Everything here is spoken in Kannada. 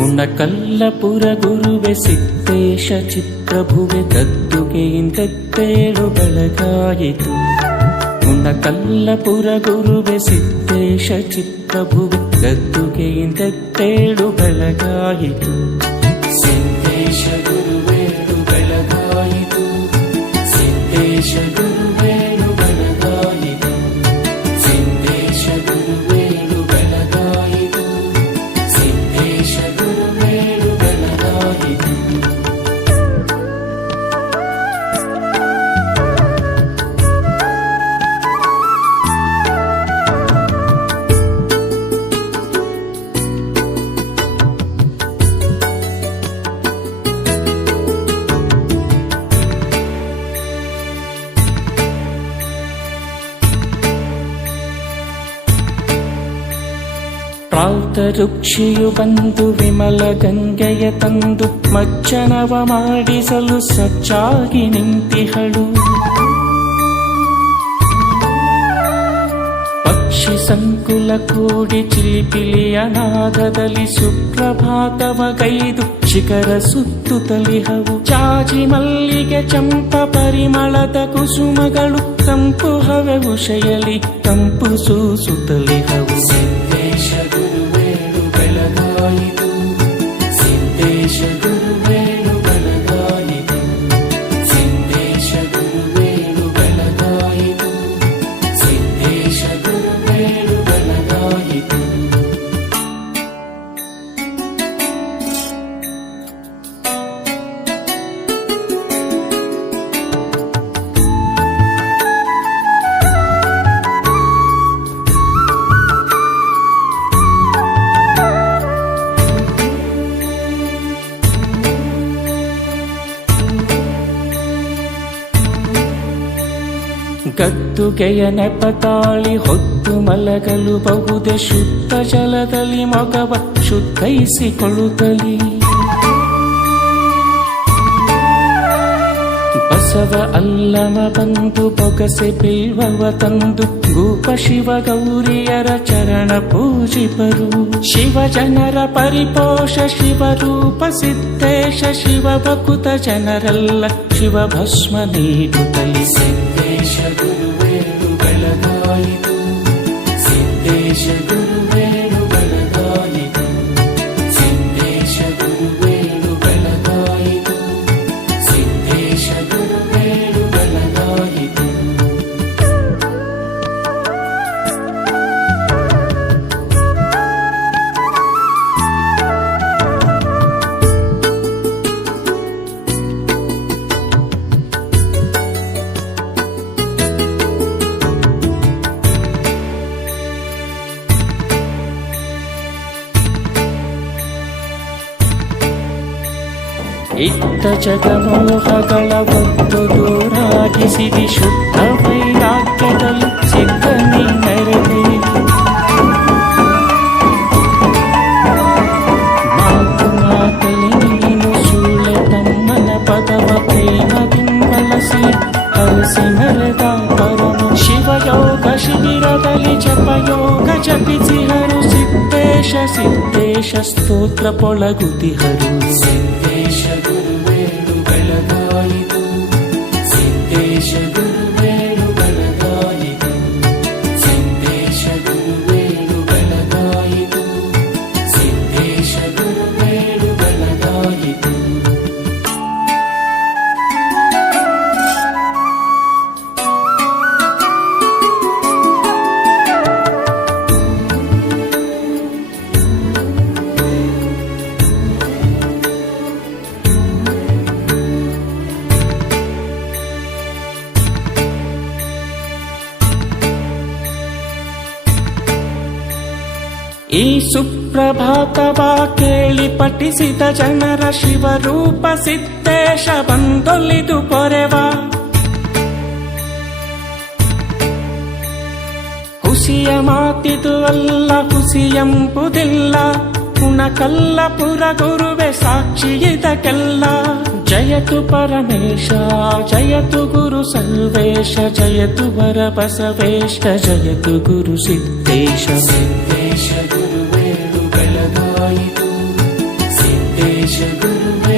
ಉಣಕಲ್ಲಪುರ ಗುರುವೆ ಸಿದ್ದೇಶ ಚಿತ್ರಭುವೆ ಗದ್ದುಗೆಯಿಂದೆದ್ದೇಳು ಬೆಳಗಾಯಿತು. ಉಣಕಲ್ಲಪುರ ಗುರುವೆ ಸಿದ್ದೇಶ ಚಿತ್ರಭುವೆ ಗದ್ದುಗೆಯಿಂದೆದ್ದೇಳು ಬೆಳಗಾಯಿತು. ಸಿದ್ದೇಶ ಗುರುವೇಳು ಬೆಳಗಾಯಿತು, ಸಿದ್ದೇಶ ಗುರುವೇಳು ಬೆಳಗಾಯಿತು, ಸಿದ್ದೇಶ ಗುರುವೇಳು ಬೆಳಗಾಯಿತು, ಸಿದ್ದೇಶ ಗುರುವೇಳು ಬೆಳಗಾಯಿತು. ಪ್ರಾತರುಕ್ಷಿಯು ಬಂದು ವಿಮಲ ಗಂಗೆಯ ತಂದು ಮಜ್ಜನವ ಮಾಡಿಸಲು ಸಜ್ಜಾಗಿ ನಿಂತಿಹಳು. ಪಕ್ಷಿ ಸಂಕುಲ ಕೂಡಿ ಚಿಲಿಪಿಲಿಯ ನಾದದಲ್ಲಿ ಸುಪ್ರಭಾತವಗೈದು ಶಿಖರ ಸುತ್ತುತ್ತಲಿಹವು. ಜಾಜಿ ಮಲ್ಲಿಗೆ ಚಂಪ ಪರಿಮಳದ ಕುಸುಮಗಳು ತಂಪು ಹವೆ ಉಷಯಲಿ ತಂಪು ಸೂಸುತ್ತಲಿಹವು. ಸಿದ್ದೇಶ ಗುರುವೇಳು ಬೆಳಗಾಯಿತು, ಸಿದ್ದೇಶ ಗುರುವೇಳು ಬೆಳಗಾಯಿತು, ಸಿದ್ದೇಶ ಗುರುವೇಳು ಬೆಳಗಾಯಿತು, ಸಿದ್ದೇಶ ಗುರುವೇಳು ಬೆಳಗಾಯಿತು. ಗದ್ದುಗೆಯ ನೆಪತಾಳಿ ಹೊತ್ತು ಮಲಗಲು ಬಹುದೆ ಶುದ್ಧ ಜಲದಲ್ಲಿ ಮೊಗವ ಶುದ್ಧೈಸಿಕೊಳ್ಳುತ್ತಲಿ. ಬಸವ ಅಲ್ಲಮ ಬಂದು ಬೊಗಸೆ ಬಿಲ್ವವ ತಂದು ಗೋಪ ಶಿವ ಗೌರಿಯರ ಚರಣ ಪೂಜಿಪರು. ಶಿವ ಜನರ ಪರಿಪೋಷ ಶಿವರೂಪ ಸಿದ್ದೇಶ ಶಿವ ಭಕುತ ಜನರೆಲ್ಲ ಶಿವ ಭಸ್ಮ ನೀಡುತ್ತಲಿ. ಸಿದ್ದೇಶ ಗುರುವೇಳು ಬೆಳಗಾಯಿತು, ಸಿದ್ದೇಶ ಗುರುವೇಳು ಬೆಳಗಾಯಿತು, ಸಿದ್ದೇಶ ಗುರುವೇಳು ಬೆಳಗಾಯಿತು, ಸಿದ್ದೇಶ ಗುರುವೇಳು ಬೆಳಗಾಯಿತು. ಇತ್ತ ಜಗಮೋಹಗಳ ಒತ್ತು ದೂರಾಗಿಸಿದಿ ಶುದ್ಧ ವೈರಾಗ್ಯದಲ್ಲಿ ಸಿದ್ಧನಿ ನೆರವೇ. ಮಾತು ಮಾತಲಿ ನೀನು ಸೂಳೆ ತಮ್ಮನ ಪದವ ಪ್ರೇಮದಿಂದ ಬಳಸಿ ಹರಿಸಿ ಮೆರೆದ ಪರಮ ಶಿವಯೋಗ ಶಿಬಿರದಲ್ಲಿ ಜಪಯೋಗ ಜಪಿಸಿಹರು. ಸಿದ್ದೇಶ ಸಿದ್ದೇಶ ಸ್ತೋತ್ರ ಪೊಳಗುತಿಹರು. ಸಿದ್ದೇಶ ಗುರುವೇಳು ಬೆಳಗಾಯಿತು, ಸಿದ್ದೇಶ ಗುರುವೇಳು ಬೆಳಗಾಯಿತು, ಸಿದ್ದೇಶ ಗುರುವೇಳು ಬೆಳಗಾಯಿತು, ಸಿದ್ದೇಶ ಗುರುವೇಳು ಬೆಳಗಾಯಿತು. ಈ ಸುಪ್ರಭಾತವ ಕೇಳಿ ಪಠಿಸಿದ ಜನರ ಶಿವರೂಪ ಸಿದ್ದೇಶ ಬಂದೊಲಿದು ಪೊರೆವ. ಹುಸಿಯ ಮಾತಿದು ಅಲ್ಲ ಹುಸಿಯಂಬುದಿಲ್ಲ, ಉಣಕಲ್ಲಪುರ ಗುರುವೆ ಸಾಕ್ಷಿ ಇದಕ್ಕೆಲ್ಲ. ಜಯತು ಪರಮೇಶ ಜಯತು ಗುರು ಸರ್ವೇಶ, ಜಯತು ವರ ಬಸವೇಶ ಜಯತು ಗುರು ಸಿದ್ದೇಶ. ಸಿದ್ದೇಶ ಗುರುವೇಳು ಬೆಳಗಾಯಿತು, ಗುರುವೇ